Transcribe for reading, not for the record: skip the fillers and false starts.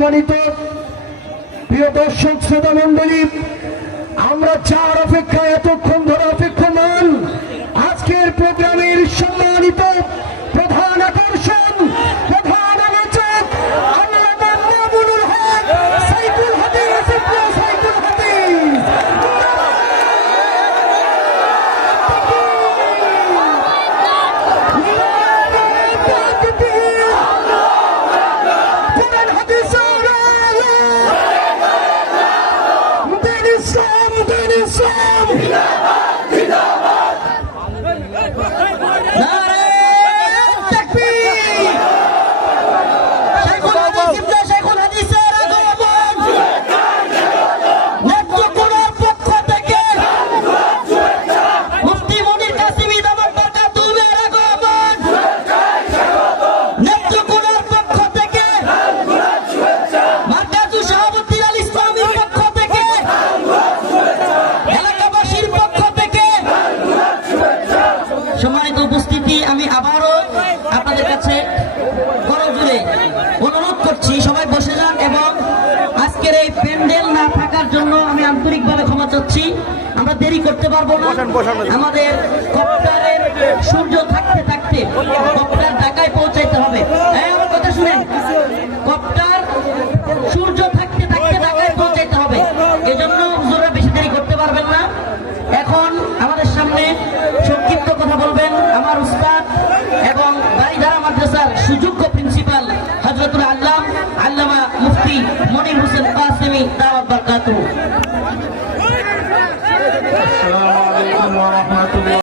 সম্মানিত প্রিয় দর্শক শ্রোতা মন্ডলী, আমরা যার অপেক্ষায় এতক্ষণ ধরে অপেক্ষমান, আজকের প্রোগ্রামের সম্মানিত প্রধান আকর্ষণ, প্রধান আলোচক আল্লামা মামুনুল হক সাইফুল হাদিস, সাইফুল হাদিস। সম্মানিত উপস্থিতি, আমি আবারও আপনাদের কাছে করজোড়ে অনুরোধ করছি, সবাই বসে যান এবং আজকের এই প্যান্ডেল না থাকার জন্য আমি আন্তরিকভাবে ক্ষমা চাচ্ছি। আমরা দেরি করতে পারবো না, আমাদের কপ্টারের সূর্য থাকতে থাকতে কপ্টার ঢাকায় পৌঁছাইতে হবে। আমার কথা শুনেন, কপ্টার সূর্য থাকতে থাকতে ঢাকায় পৌঁছাইতে হবে, এজন্য হুজুররা বেশি দেরি করতে পারবেন না। এখন আমাদের সামনে সংক্ষিপ্ত কথা বলবেন আমার উস্তাদ এবং বাড়িধারা মাদ্রাসার সুযোগ্য